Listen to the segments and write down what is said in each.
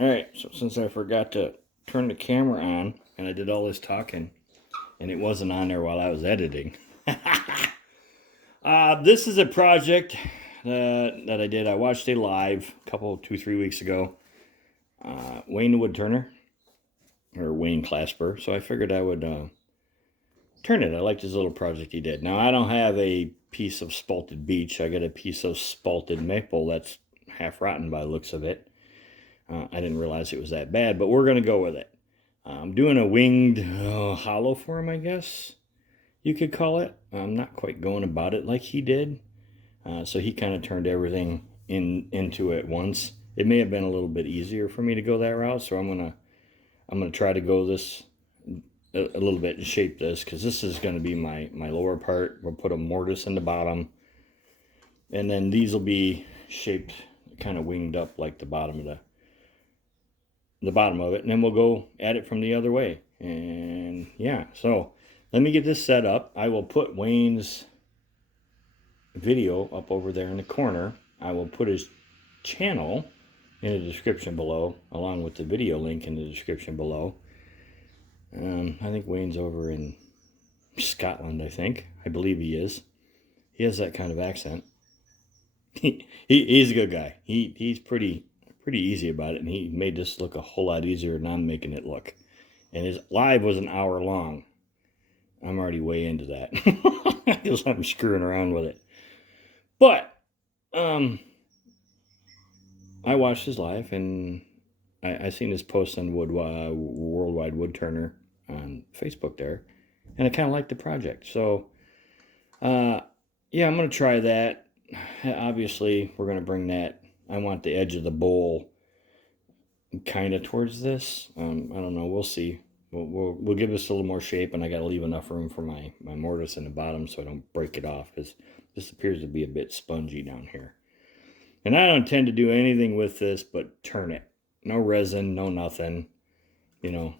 Alright, so since I forgot to turn the camera on, and I did all this talking, and it wasn't on there while I was editing. This is a project that I did. I watched a live a couple, 2, 3 weeks ago. Wayne the woodturner, or Wayne Clasper. So I figured I would turn it. I liked his little project he did. Now I don't have a piece of spalted beech. I got a piece of spalted maple that's half rotten by the looks of it. I didn't realize it was that bad, but we're going to go with it. I'm doing a winged hollow for him, I guess you could call it. I'm not quite going about it like he did. So he kind of turned everything into it once. It may have been a little bit easier for me to go that route, so I'm gonna try to go this a little bit and shape this, because this is going to be my lower part. We'll put a mortise in the bottom, and then these will be shaped kind of winged up like the bottom of it, and then we'll go at it from the other way. And yeah, so let me get this set up. I will put Wayne's video up over there in the corner. I will put his channel in the description below, along with the video link in the description below. I think Wayne's over in Scotland, I believe he is. He has that kind of accent. He's a good guy. He's pretty easy about it, and he made this look a whole lot easier than I'm making it look. And his live was an hour long. I'm already way into that because I'm screwing around with it. But I watched his live, and I seen his post on Worldwide Woodturner on Facebook there, and I kind of liked the project. So yeah, I'm gonna try that. Obviously, we're gonna bring that. I want the edge of the bowl kind of towards this. I don't know. We'll see. We'll give this a little more shape, and I got to leave enough room for my mortise in the bottom so I don't break it off, because this appears to be a bit spongy down here. And I don't intend to do anything with this but turn it. No resin, no nothing. You know.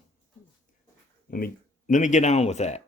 Let me get on with that.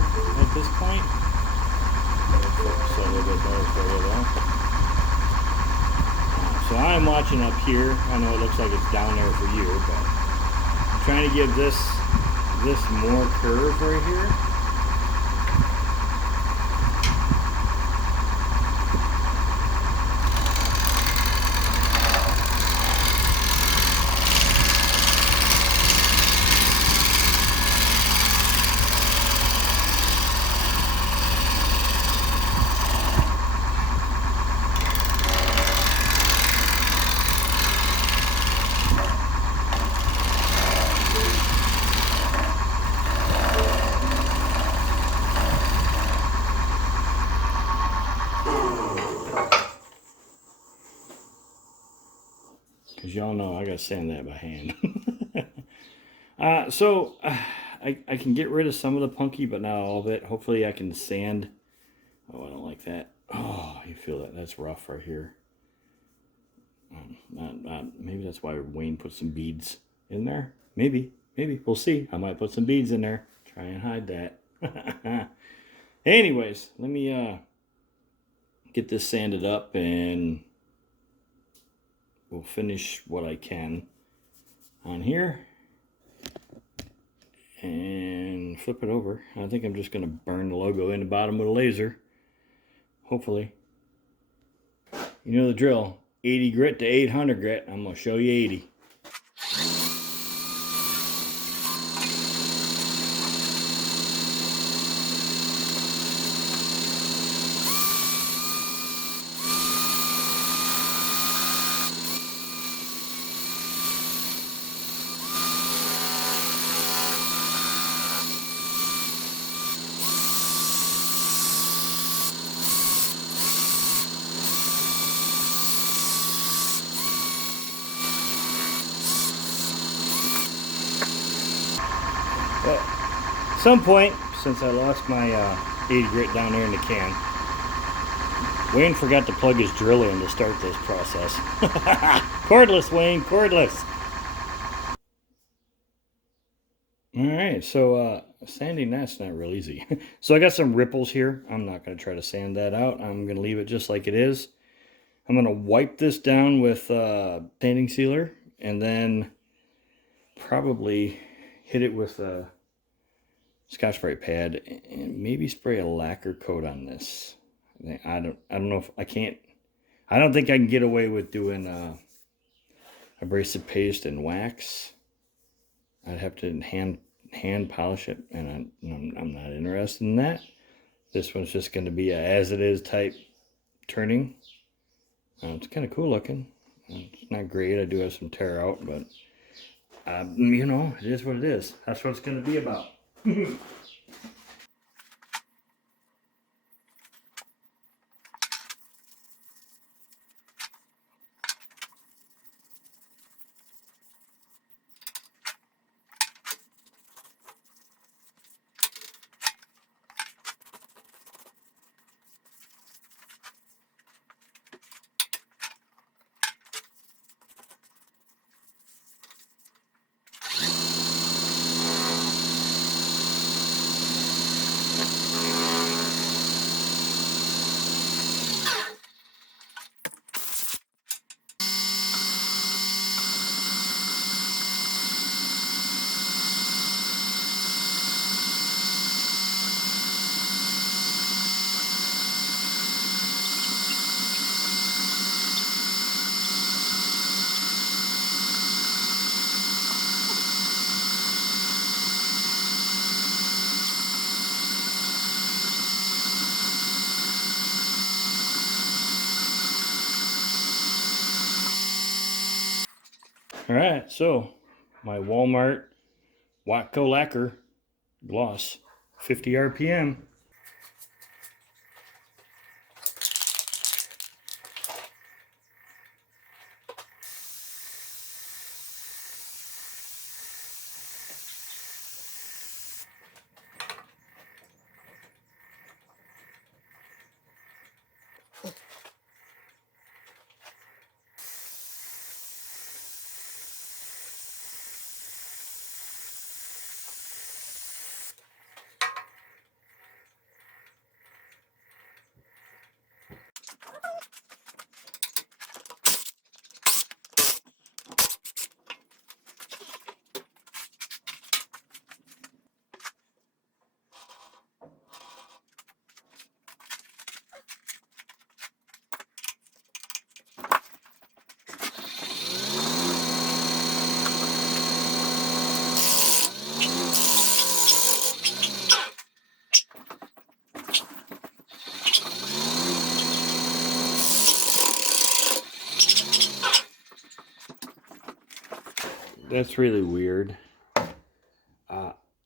at this point. Focus a little bit better for you though. So I'm watching up here. I know it looks like it's down there for you, but I'm trying to give this more curve right here. Because y'all know I gotta sand that by hand. I can get rid of some of the punky, but not all of it. Hopefully I can sand. Oh, I don't like that. Oh, you feel that? That's rough right here. Maybe that's why Wayne put some beads in there. Maybe. We'll see. I might put some beads in there. Try and hide that. Anyways, let me get this sanded up and we'll finish what I can on here and flip it over. I think I'm just going to burn the logo in the bottom with a laser. Hopefully. You know the drill. 80 grit to 800 grit. I'm going to show you 80. But at some point, since I lost my 80 grit down there in the can, Wayne forgot to plug his drill in to start this process. Cordless, Wayne, cordless. Alright, so sanding that's not real easy. So I got some ripples here. I'm not going to try to sand that out. I'm going to leave it just like it is. I'm going to wipe this down with sanding sealer and then probably hit it with a Scotch-Brite pad and maybe spray a lacquer coat on this. I don't know if I can't. I don't think I can get away with doing abrasive paste and wax. I'd have to hand polish it, and I'm not interested in that. This one's just going to be a as it is type turning. It's kind of cool looking. It's not great. I do have some tear out, but you know, it is what it is. That's what it's going to be about. All right, so my Walmart Watco lacquer gloss, 50 RPM. That's really weird.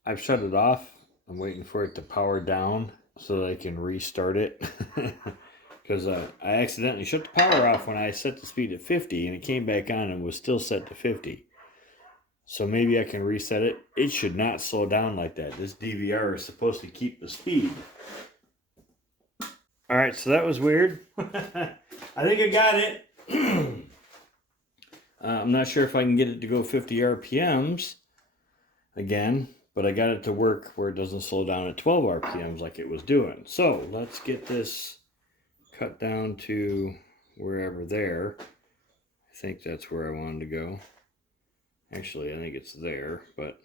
I've shut it off. I'm waiting for it to power down so that I can restart it. Because I accidentally shut the power off when I set the speed at 50 and it came back on and was still set to 50. So maybe I can reset it. It should not slow down like that. This DVR is supposed to keep the speed. Alright, so that was weird. I think I got it. I'm not sure if I can get it to go 50 RPMs again, but I got it to work where it doesn't slow down at 12 RPMs like it was doing. So let's get this cut down to wherever there. I think that's where I wanted to go. Actually, I think it's there, but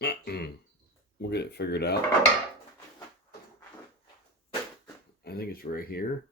we'll get it figured out. I think it's right here.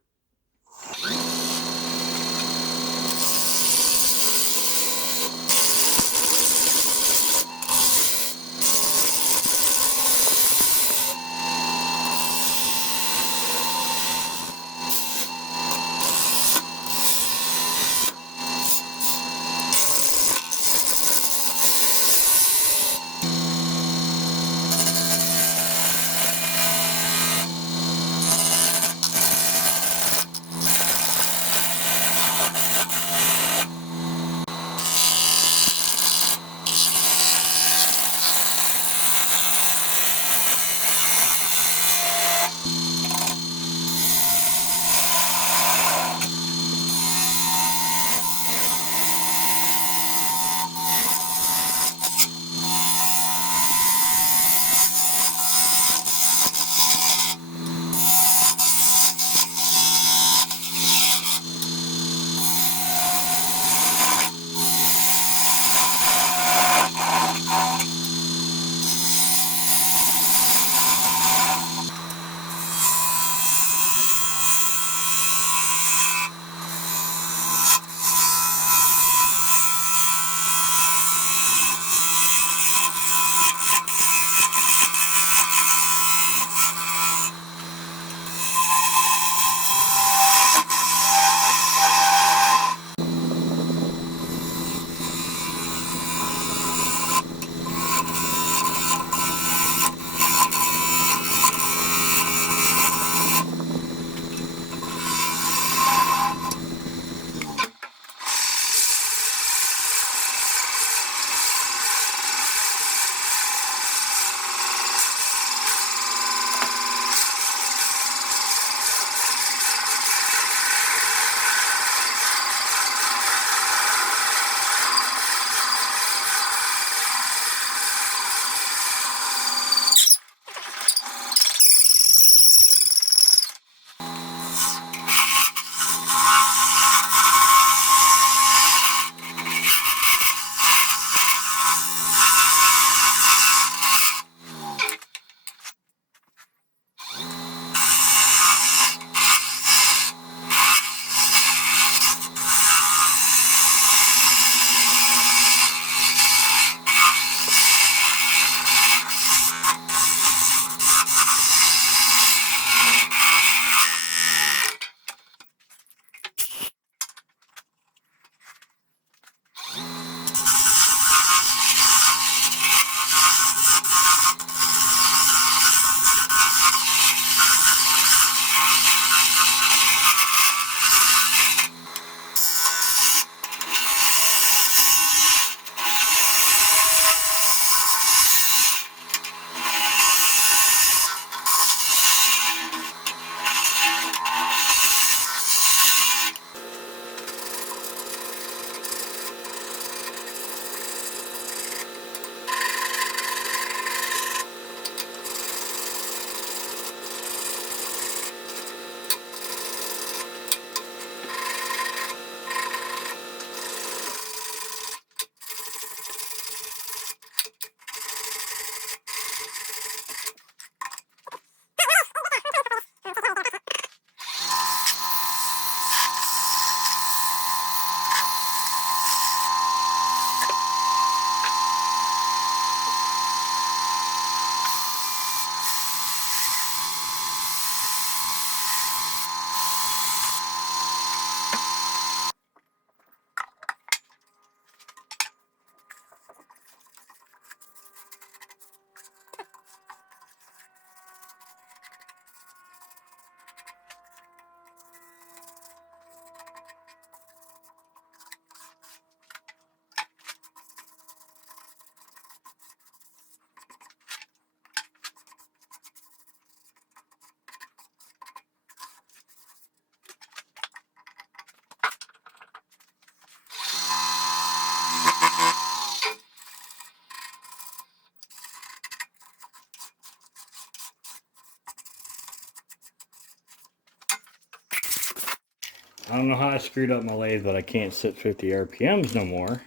I don't know how I screwed up my lathe, but I can't set 50 RPMs no more.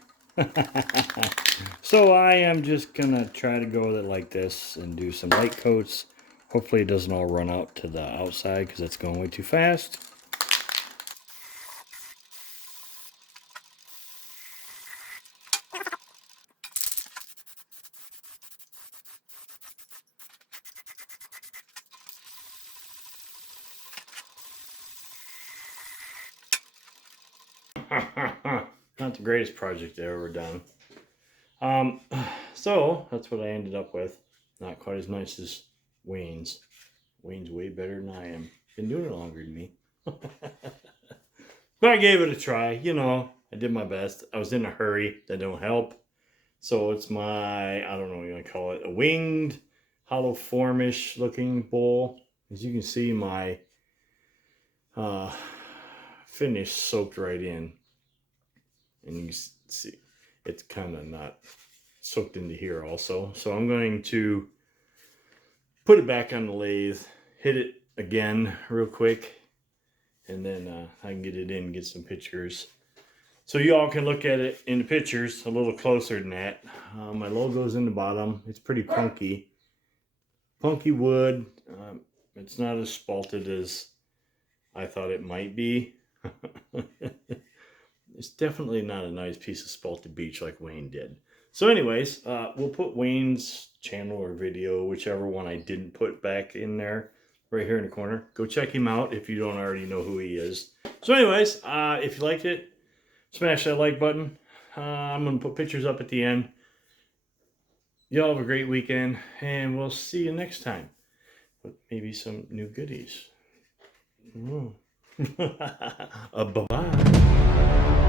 So I am just gonna try to go with it like this and do some light coats. Hopefully it doesn't all run out to the outside because it's going way too fast. Not the greatest project I've ever done. So that's what I ended up with. Not quite as nice as Wayne's. Wayne's way better than I am. Been doing it longer than me. But I gave it a try. You know, I did my best. I was in a hurry. That don't help. So it's my, I don't know what you want to call it, a winged, hollow formish looking bowl. As you can see, my finish soaked right in. And you can see it's kind of not soaked into here also. So I'm going to put it back on the lathe, hit it again real quick, and then I can get it in and get some pictures. So you all can look at it in the pictures a little closer than that. My logo's in the bottom. It's pretty punky. Punky wood. It's not as spalted as I thought it might be. It's definitely not a nice piece of spalted beech like Wayne did. So anyways, we'll put Wayne's channel or video, whichever one I didn't put back in there, right here in the corner. Go check him out if you don't already know who he is. So anyways, if you liked it, smash that like button. I'm going to put pictures up at the end. Y'all have a great weekend, and we'll see you next time with maybe some new goodies. Bye-bye.